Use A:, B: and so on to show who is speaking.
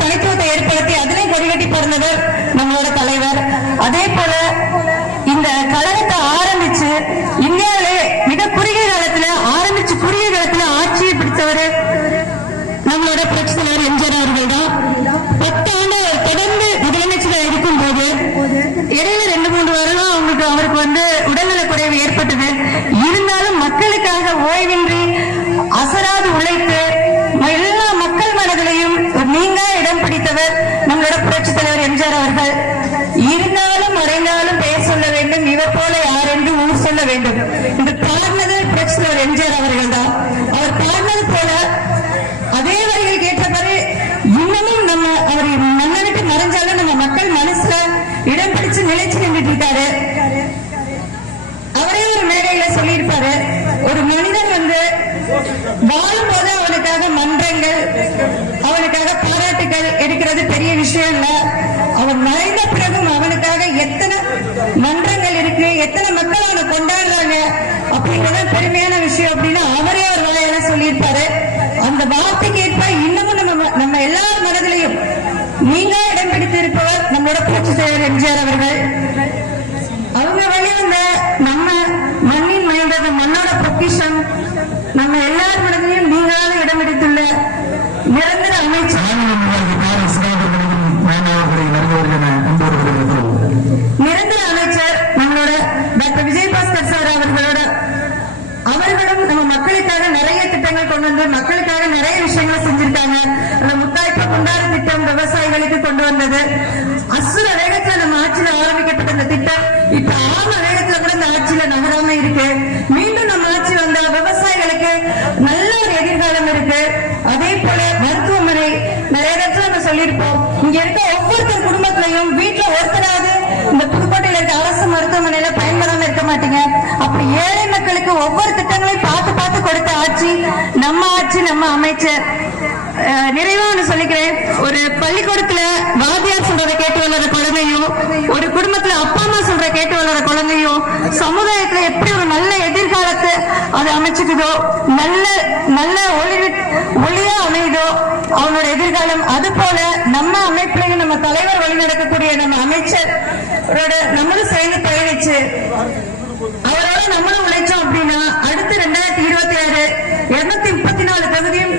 A: தனித்துவத்தை ஏற்படுத்தி அதிலே கொடிகட்டி பிறந்தவர் நம்மளோட தலைவர். அதே போல இந்த கழகத்தை ஆரம்பிச்சு இந்தியாவில மிக குறுகிய காலத்துல ஆரம்பிச்சு குறுகிய காலத்துல ஆட்சியை பிடித்தவர் நம்மளோட புரட்சித்தலைவர் எம்ஜிஆர் அவர்கள் தான். பத்து ஆண்டு தொடர்ந்து முதலமைச்சராக இருக்கும் போது இடையில ரெண்டு மூன்று வாரமும் அவங்களுக்கு அவருக்கு வந்து உடல்நலக் குறைவு ஏற்பட்டது. இருந்தாலும் மக்களுக்காக ஓய்வின்றி அசராது உழைத்து வேண்டும். இந்த பாடினது புரட்சித் எம்ஜிஆர் அவர்கள் தான் அவர் பாடினது போல அதே வரிகள் கேட்டபடி இன்னமும் நம்ம அவர் மண்ணை விட்டு மறைஞ்சாலும் நம்ம மக்கள் மனசுல இடம் பிடிச்சு நிலைச்சு நின்றுட்டு இருக்காரு. அவரே ஒரு மேடையில சொல்லியிருப்பாரு ஒரு மனிதன் வந்து வாழும்போது அவனுக்காக மன்றங்கள் அவனுக்காக பாராட்டுகள் எடுக்கிறது பெரிய விஷயம் இல்ல. அவன் மறைந்த அந்த வார்த்தைக்கு ஏற்ப இன்னமும் நம்ம நம்ம எல்லார் மனதிலையும் நீங்க இடம் பிடித்து இருப்பவர் நம்மளோட புரட்சி தலைவர் எம்ஜிஆர் அவர்கள். அவங்க வழி வந்த நம்ம மண்ணின் மைந்தது மண்ணோட பொக்கிஷம் நம்ம எல்லார் மனதிலையும் நீங்களாக இடம் பிடித்துள்ள நிரந்தர அமைச்சர். நிரந்தர கொண்டு வந்து மக்களுக்காக நிறைய விஷயங்களை செஞ்சிருக்காங்க. அந்த முத்தாய்ப்பு குண்டாறு திட்டம் விவசாயிகளுக்கு கொண்டு வந்தது. அசுர வேகத்துல நம்ம ஆட்சியில ஆரம்பிக்கப்பட்ட அந்த திட்டம் இப்ப ஆம வேகத்துல கூட இந்த ஆட்சியில நகராம இருக்கு. மீண்டும் நம்ம ஆட்சி வந்தா விவசாயிகளுக்கு நல்ல ஒரு எதிர்காலம் இருக்கு. அதே போல மருத்துவமனை நிறைய இடத்துல நம்ம சொல்லியிருப்போம். இங்க இருக்க ஒவ்வொருத்தர் குடும்பத்திலையும் வீட்டுல ஒருத்தராவது இந்த புதுக்கோட்டையில இருக்க அரசு மருத்துவமனையில பயன்படாம இருக்க மாட்டீங்க. அப்படி ஏழை மக்களுக்கு ஒவ்வொரு திட்டங்களையும் நம்ம ஆட்சி நம்ம அமைச்சர். நிறைவா ஒண்ணு சொல்லிக்கிறேன். ஒரு பள்ளிக்கூடத்துல வாத்தியார் சொல்றதை கேட்டு வளர குழந்தையும் ஒரு குடும்பத்துல அப்பா அம்மா சொல்ற கேட்டு வளர குழந்தையும் சமுதாயத்துல எப்படி ஒரு நல்ல எதிர்காலத்தை அது அமைச்சுக்குதோ நல்ல நல்ல ஒளி ஒளியா அமையுதோ அவனோட எதிர்காலம் அது போல நம்ம அமைப்புலையும் நம்ம தலைவர் வழி நடக்கக்கூடிய நம்ம அமைச்சர் நம்மளும் சேர்ந்து பயணிச்சு എല്ലാവരെയും